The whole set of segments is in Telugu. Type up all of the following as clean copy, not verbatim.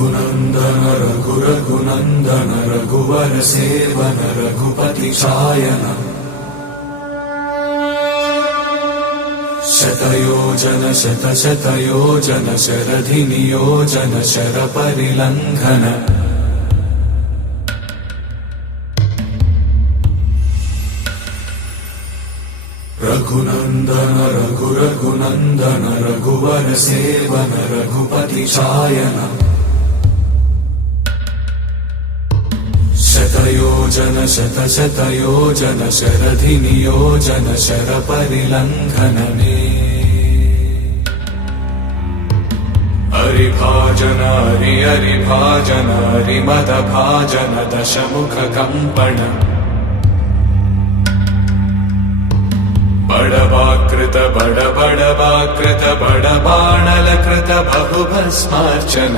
रघुनंदन रघुरघुनंदन रघुवर सेवन रघुपति चायन शतयोजन शतशतयोजन शरधि नियोजन शर परिलंघन रघुनंदन रघुरघुनंदन रघुवर सेवन रघुपति चायन शतयोजन शतशतयोजन शरधि नियोजन शर परिलंघनने हरिभाजन हरिभाजन हरिमद भाजन दशमुख कंपन बड़वाकृत बड़वाकृत बड़बाणलकृत बहुभस्मार्चन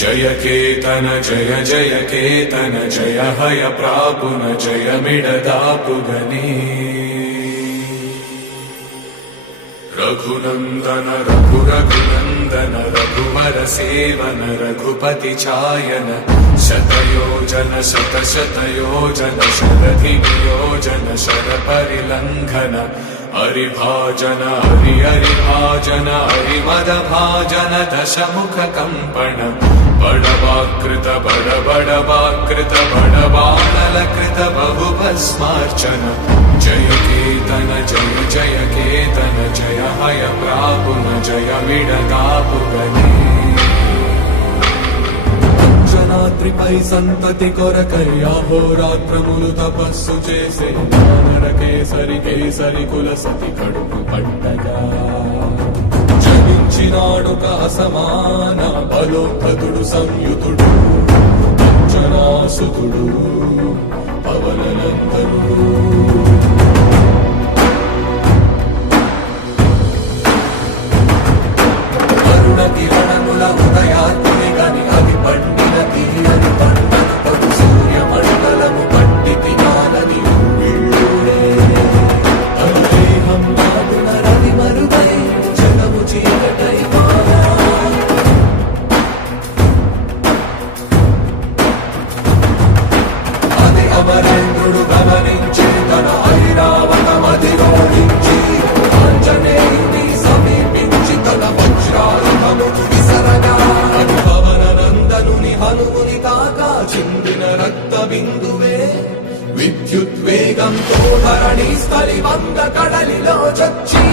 जय केतन जय जय केतन जय हय प्रापुन जय मिडदापुगने रघुनंदन रघुरघुनंदन रघुवर सेवन रघुपति चायन शतयोजन शतशतयोजन शरधि नियोजन शर परिलंघन हरिभाजन हरिभाजन हरिमद भाजन दशमुख कंपन बड़वाकृत बड़वाकृत बड़बाणलकृत बहुभस्मार्चन जय केतन जय जय केतन जय हय प्रापुन जय मिडदापुगने అంజనాద్రిపై సంతతి కొరకై అహోరాత్రములు తపస్సు చేసే వానర కేసరి కేసరి కుల సతి కడుపు పండగా జనించినాడొక అసమాన బలోద్ధతుడు సంయుతుడు అంజనాసుతుడు పవననందనుడు అరుణ కిరణముల ఉదయాత్మి గని అది పండిన తీయని పంటను పడు సూర్య మండలము పండితి నాలని ఊళ్ళూరే దేహం నాదున రవి మరుగై జగము చీకటై మారా అది అమరేంద్రుడు గమనించి తన ఐరావతమధిరోహించి ఆంజనేయుని సమీపించి తన వజ్రాయుధము విసరగా అది పవననందనుని హనుముని తాకా చిందిన రక్త బిందువే విద్యుద్వేగంతో ధరణి స్థలి వంద కడలిలో చచ్చి